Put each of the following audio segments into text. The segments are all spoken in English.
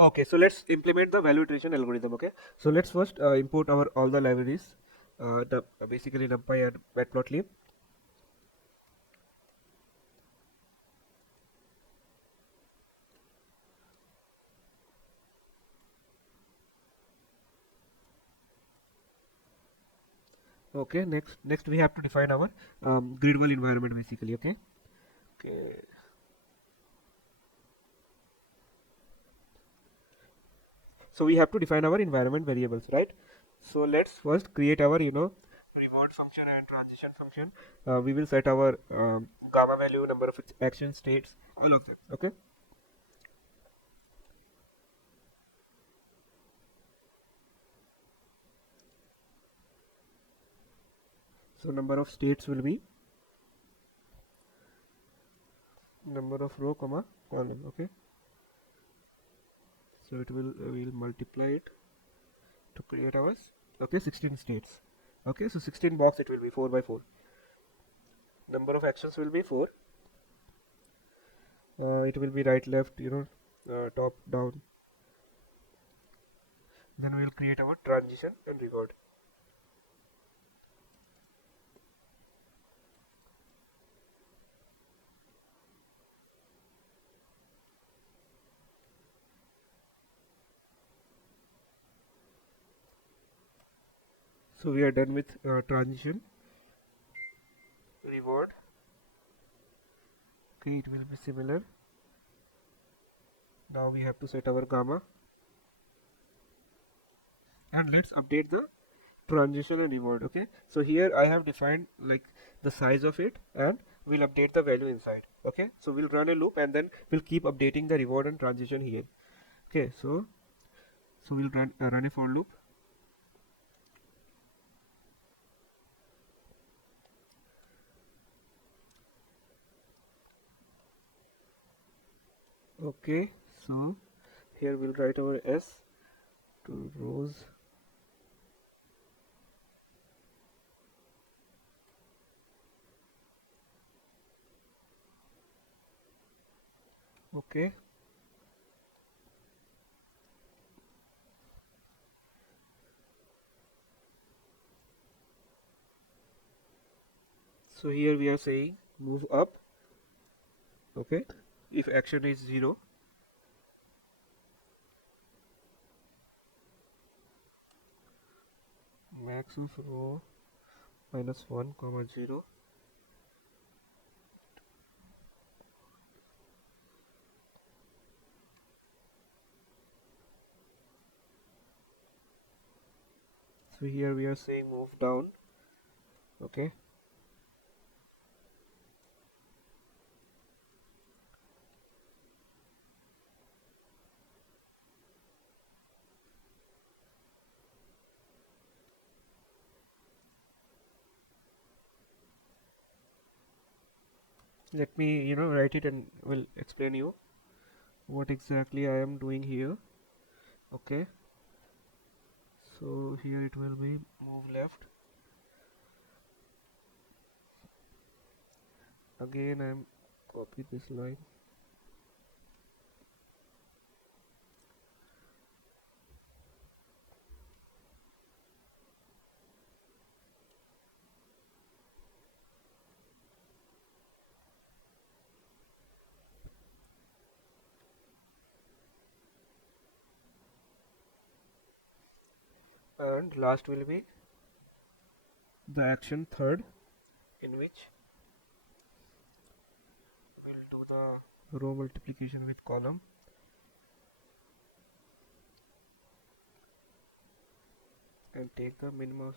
Okay, so let's implement the value iteration algorithm. Okay, so let's first import our all the libraries, basically NumPy and matplotlib. Okay, next we have to define our gridwall environment basically. Okay, okay. So we have to define our environment variables, right? So let's first create our reward function and transition function. We will set our gamma value, number of action states, all of them. Okay. So number of states will be number of row comma column. Okay. So it will we'll multiply it to create ours. Okay, 16 states. Okay, so 16 box it will be 4 by 4. Number of actions will be 4. It will be right left, top down. Then we will create our transition and reward. So we are done with transition, reward. Okay, it will be similar. Now we have to set our gamma, and let's update the transition and reward. Okay, so here I have defined like the size of it, and we'll update the value inside. Okay, so we'll run a loop and then we'll keep updating the reward and transition here. Okay, so we'll run a for loop. Okay, so here we'll write our s to rows. Okay, so here we are saying move up. Okay, if action is 0, max of row minus 1 comma 0. So here we are saying move down. Okay, let me write it and will explain you what exactly I am doing here. Okay, so here it will be move left. Again I am copy this line. And last will be the action third, in which we'll do the row multiplication with column, and take the minimum.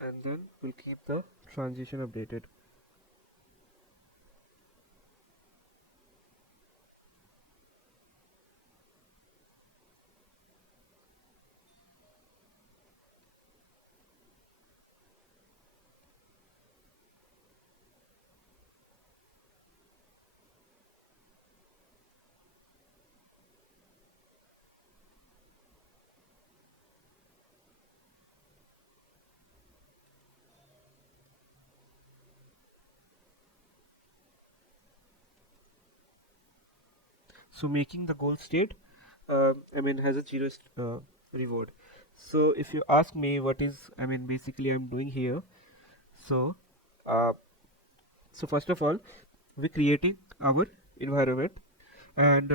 And then we'll keep the transition updated. So making the goal state has a zero reward. So if you ask me what is basically I'm doing here. So uh, so first of all, we're creating our environment, and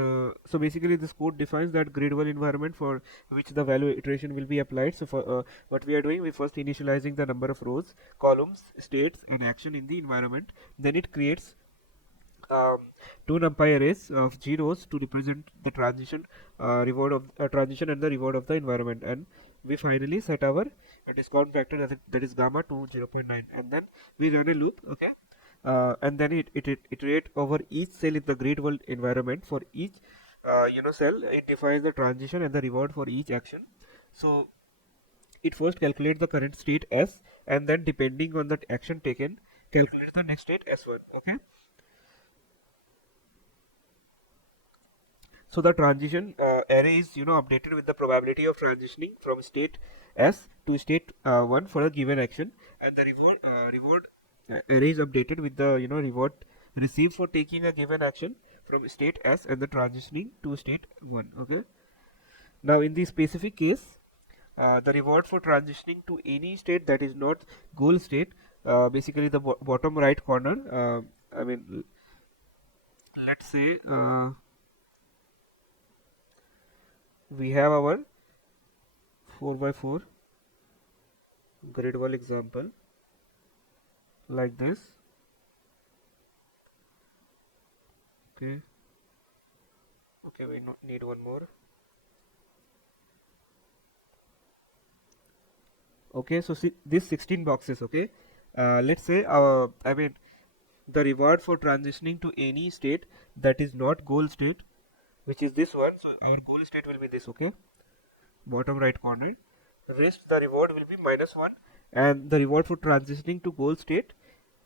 so basically this code defines that grade 1 environment for which the value iteration will be applied. So for what we are doing, we first initializing the number of rows, columns, states and action in the environment. Then it creates um, two numpy arrays of zeros to represent the transition reward of transition and the reward of the environment, and we finally set our discount factor that is gamma to 0.9, and then we run a loop. Okay, and then it iterate over each cell in the grid world environment. For each cell, it defines the transition and the reward for each action. So it first calculates the current state s, and then depending on the action taken, calculates the next state s1. Okay, so the transition array is updated with the probability of transitioning from state s to state 1 for a given action, and the reward array is updated with the reward received for taking a given action from state s and the transitioning to state 1. Okay, now in the specific case, the reward for transitioning to any state that is not goal state, basically the bottom right corner, I mean let's say we have our 4 by 4 grid wall example like this. Okay, we need one more. Okay, so see this 16 boxes. Okay, let's say the reward for transitioning to any state that is not goal state, which is this one. So our goal state will be this. Okay, bottom right corner. Rest the reward will be -1, and the reward for transitioning to goal state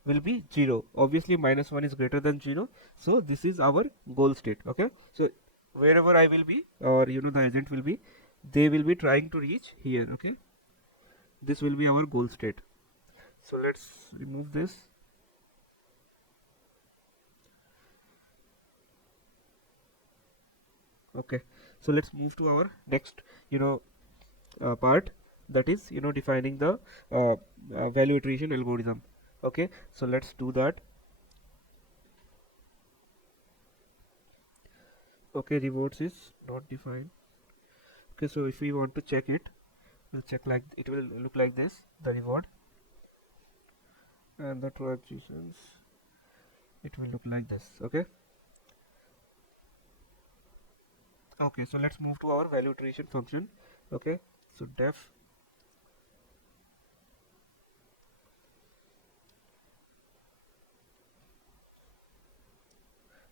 will be 0. Obviously -1 is greater than 0, so this is our goal state. Okay, so wherever I will be, or the agent will be, they will be trying to reach here. Okay, this will be our goal state. So let's remove this. Okay, so let's move to our next part, that is defining the value iteration algorithm. Okay, so let's do that. Okay, rewards is not defined. Okay, so if we want to check it, we'll check like it will look like this, the reward, and the transitions, it will look like this. Okay, so let's move to our value iteration function. Okay, so def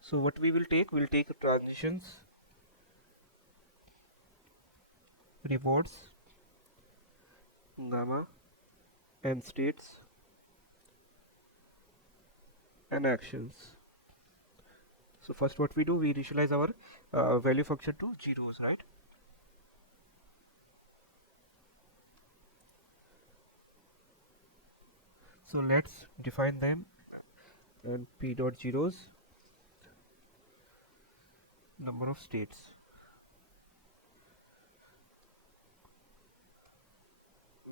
so what we'll take transitions, rewards, gamma, and states and actions. So first what we do, we initialize our value function to zeros, right? So let's define them, and p dot zeros, number of states.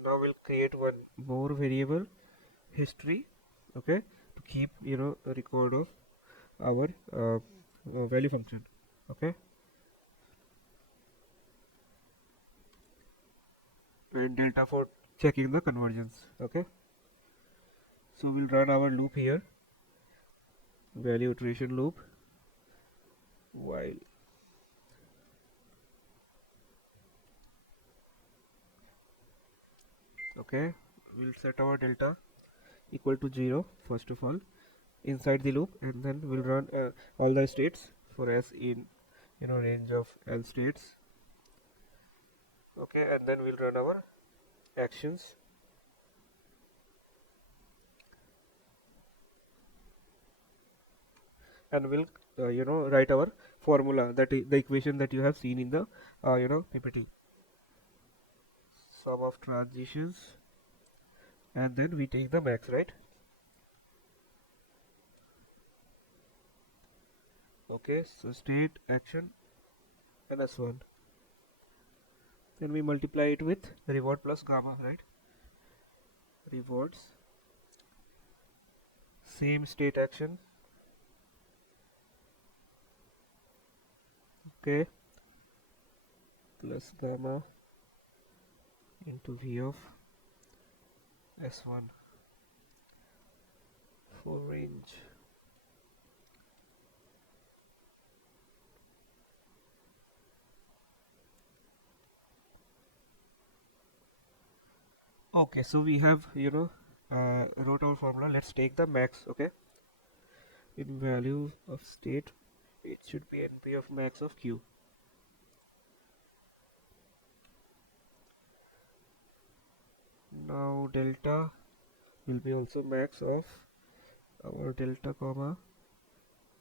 Now we'll create one more variable, history. Okay, to keep a record of our value function. Okay, and delta for checking the conversions. Okay, so we'll run our loop here, value iteration loop, while okay, we'll set our delta equal to 0 first of all inside the loop, and then we'll run all the states for s in range of l states. Okay, and then we'll run our actions, and we'll write our formula, that is the equation that you have seen in the PPT, sum of transitions, and then we take the max, right? Okay, so state action and s1. Then we multiply it with reward plus gamma, right? Rewards, same state action, okay, plus gamma into v of s1 for range. Okay, so we have wrote our formula. Let's take the max. Okay, in value of state it should be np of max of q. Now delta will be also max of our delta comma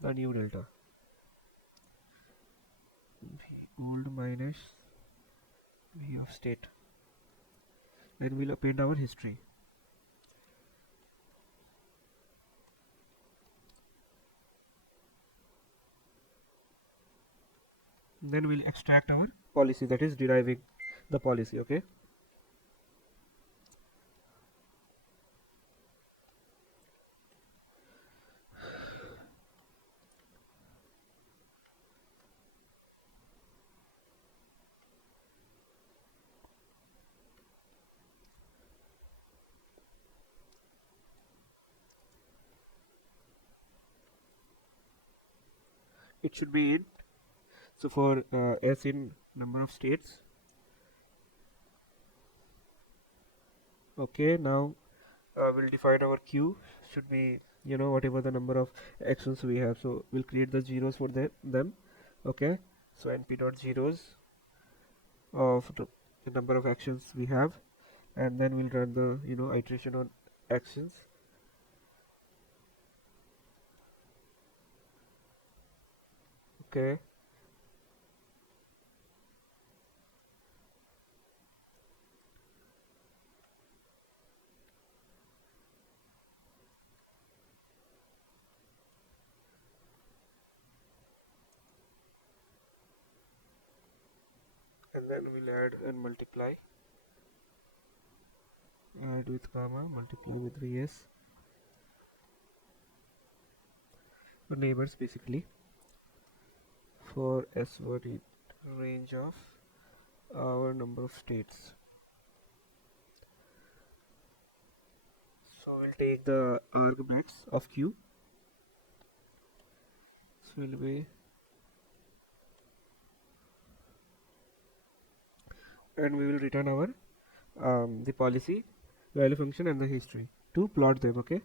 the new delta, v old minus v of state, and we'll append our history. Then we'll extract our policy, that is deriving the policy. Okay, it should be in, so for s in number of states. Okay, now we'll define our q should be whatever the number of actions we have, so we'll create the zeros for them. Okay, so np dot zeros of the number of actions we have, and then we'll run the iteration on actions. Okay, and then we'll add and multiply, add with gamma, multiply with vs for neighbors basically, for s1 in range of our number of states. So we'll take the arguments of q, so will be, and we will return our the policy, value function, and the history to plot them. Okay,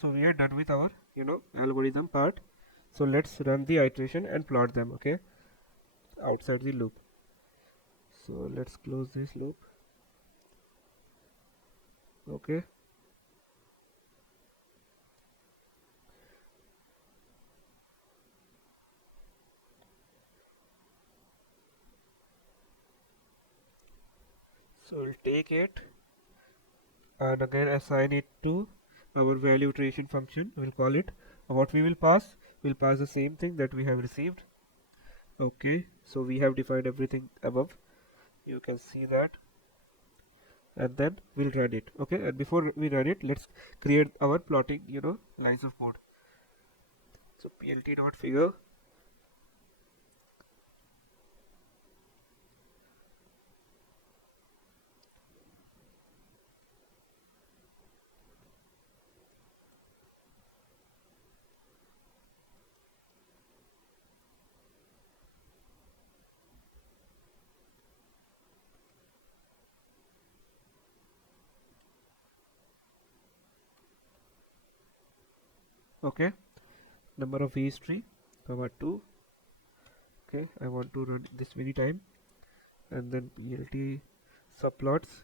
so we are done with our algorithm part. So let's run the iteration and plot them. Okay, outside the loop. So let's close this loop. Okay, so we'll take it and again assign it to our value iteration function. We'll call it, what we will pass, we'll pass the same thing that we have received. Okay, so we have defined everything above, you can see that, and then we'll run it. Okay, and before we run it, let's create our plotting lines of code. So plt dot figure, okay, number of history comma 2. Okay, I want to run this many time, and then plt subplots,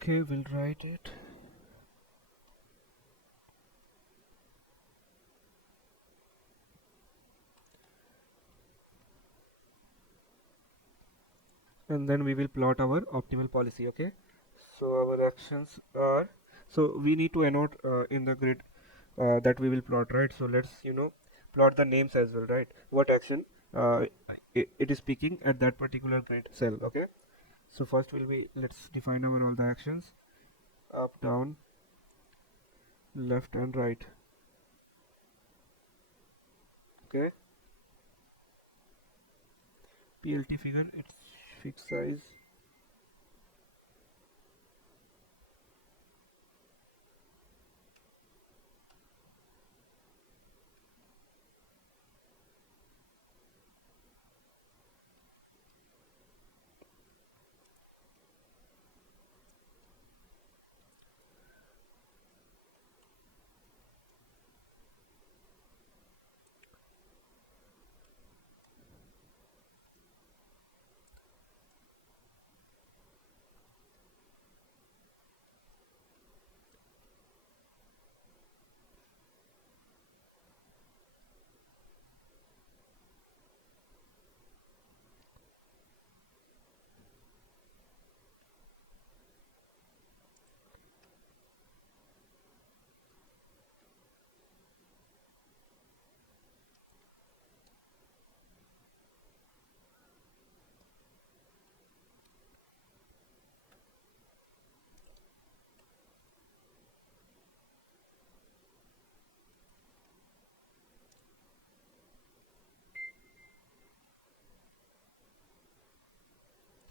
Okay, we'll write it. And then we will plot our optimal policy. Okay, so our actions are, so we need to annote in the grid that we will plot, right? So let's plot the names as well, right? What action uh, it is picking at that particular grid cell. Okay, so first will be, let's define our all the actions: up, down, left and right. Okay, PLT figure, its fixed size.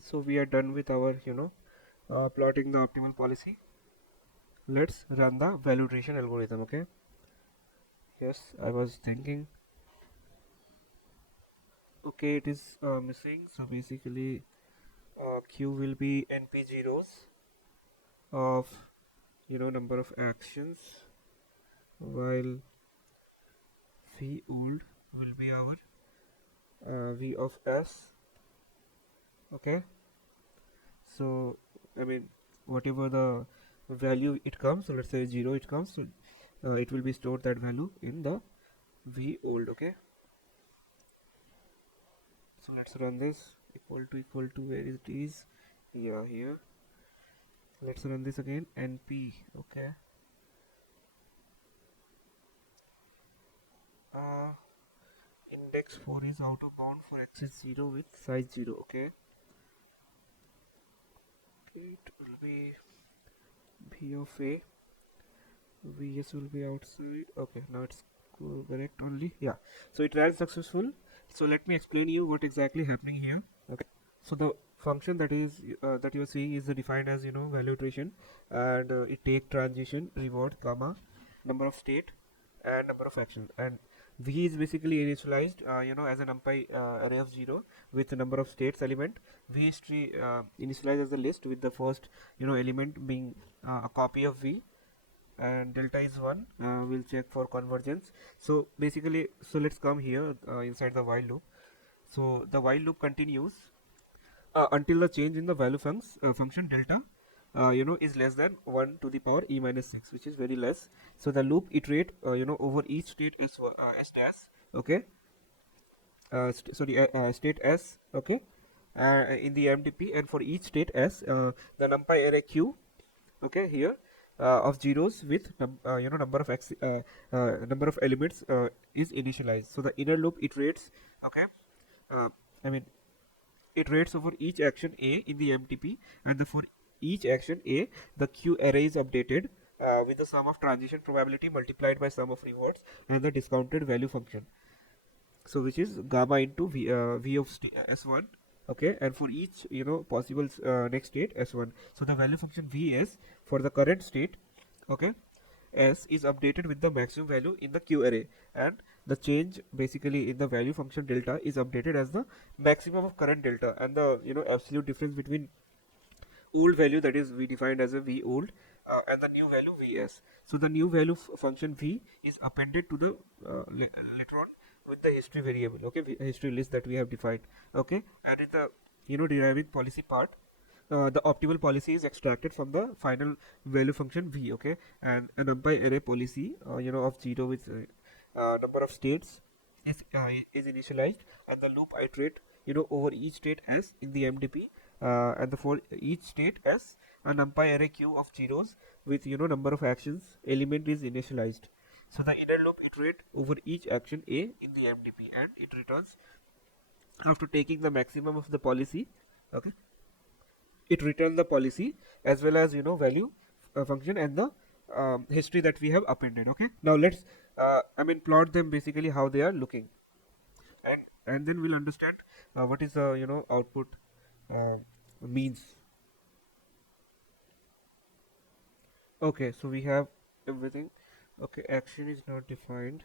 So we are done with our plotting the optimal policy. Let's run the valuation algorithm. Okay, yes, I was thinking. Okay, it is missing, so basically q will be np zeros of number of actions, while v old will be our v of s. Okay, so I mean, whatever the value it comes, so let's say 0 it comes, so it will be stored that value in the v old. Okay, so let's run this. Equal to where it is, yeah, here. Let's run this again. np. Okay, uh index 4 is out of bound for access 0 with size 0. Okay, it will be v of a, vs will be outside. Okay, now it's correct only, yeah. So it ran successful. So let me explain you what exactly happening here. Okay, so the function that is that you are seeing is defined as value iteration, and it take transition, reward, comma, number of state and number of action, and v is basically initialized as an numpy array of 0 with the number of states element. V history initialized as a list with the first element being a copy of v, and delta is 1. We'll check for convergence. So basically, so let's come here inside the while loop. So the while loop continues until the change in the value function delta is less than 1 to the power e minus 6, which is very less. So the loop iterate over each state s dash. Okay, state s. Okay, in the MDP, and for each state s, the numpy array q. Okay, here of zeros with number of number of elements is initialized. So the inner loop iterates. Okay, uh, I mean, iterates over each action a in the MTP, and for each action a, the q array is updated with the sum of transition probability multiplied by sum of rewards and the discounted value function. So which is gamma into v of s1. Okay, and for each possible next state s1, so the value function vs for the current state, okay, s is updated with the maximum value in the q array, and the change basically in the value function delta is updated as the maximum of current delta, and the absolute difference between old value, that is we defined as a v old, and the new value vs. So the new value function v is appended to the later on with the history variable. Okay, history list that we have defined. Okay, and in the deriving policy part, the optimal policy is extracted from the final value function v, okay, and a numpy array policy of 0 with number of states is initialized, and the loop iterate over each state as in the MDP, and the for each state as a numpy array queue of zeros with number of actions element is initialized. So the inner loop iterate over each action a in the MDP, and it returns after taking the maximum of the policy, okay, it returns the policy as well as value function and the history that we have appended. Okay, now let's plot them basically how they are looking, and then we'll understand what is the output uh, means. Okay, so we have everything. Okay, action is not defined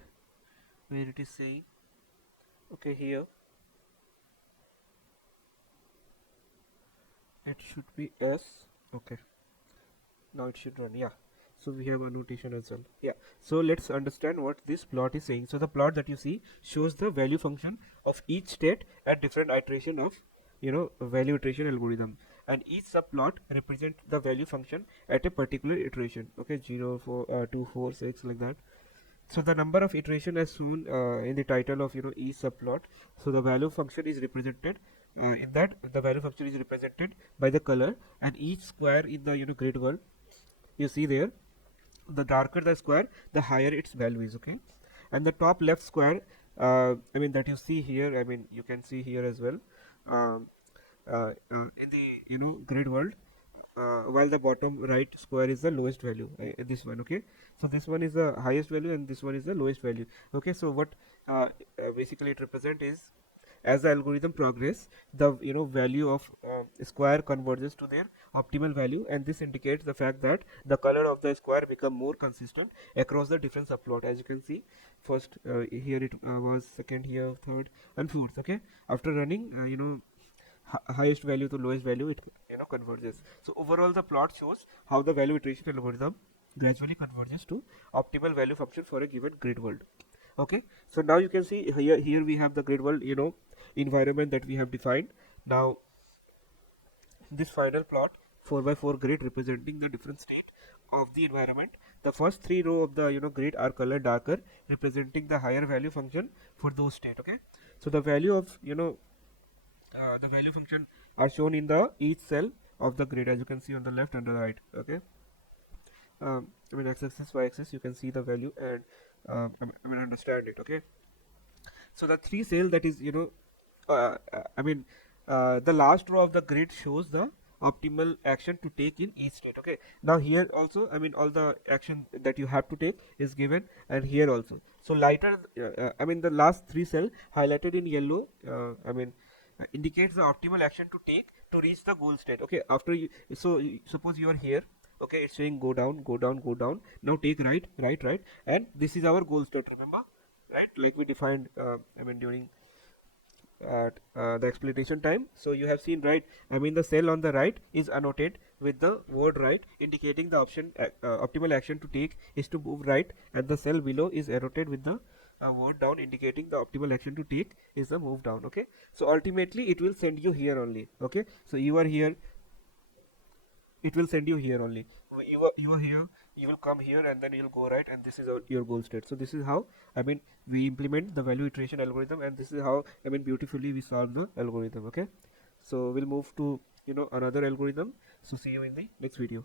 where it is saying, okay, here it should be s. Okay, now it should run. Yeah, so we have annotation as well. Yeah, so let's understand what this plot is saying. So the plot that you see shows the value function of each state at different iteration of value iteration algorithm, and each subplot represent the value function at a particular iteration. Okay, 0 4 2 4 6 like that. So the number of iteration as shown in the title of each subplot. So the value function is represented in that the value function is represented by the color, and each square in the grid world you see there, the darker the square the higher its value is. Okay, and the top left square that you see here, you can see here as well, um, in the grid world, while the bottom right square is the lowest value, this one. Okay, so this one is the highest value and this one is the lowest value. Okay, so what basically it represent is, as the algorithm progress, the value of square converges to their optimal value, and this indicates the fact that the color of the square become more consistent across the different subplot. As you can see, first here it was, second here, third and fourth. Okay, after running highest value to lowest value, it converges. So overall the plot shows how the value iteration algorithm gradually converges to optimal value function for a given grid world. Okay, so now you can see here we have the grid world environment that we have defined. Now this final plot 4 by 4 grid representing the different state of the environment. The first three row of the grid are colored darker, representing the higher value function for those state. Okay, so the value of the value function are shown in the each cell of the grid, as you can see on the left and the right. Okay, x-axis, y-axis, you can see the value and understand it. Okay, so the three cell that is uh, I mean the last row of the grid shows the optimal action to take in each state. Okay, now here also all the action that you have to take is given, and here also. So lighter the last three cell highlighted in yellow indicates the optimal action to take to reach the goal state. Okay, after you, so suppose you are here. Okay, it's saying go down, go down, go down. Now take right, right, right, and this is our goal state, remember, right, like we defined during at the explanation time. So you have seen, right, the cell on the right is annotated with the word right, indicating the option optimal action to take is to move right, and the cell below is annotated with the word down, indicating the optimal action to take is the move down. Okay, so ultimately it will send you here only. Okay, so you are here, it will send you here only. You are here, you will come here, and then you'll go right, and this is your goal state. So this is how we implement the value iteration algorithm, and this is how beautifully we solve the algorithm. Okay, so we'll move to another algorithm. So see you in the next video.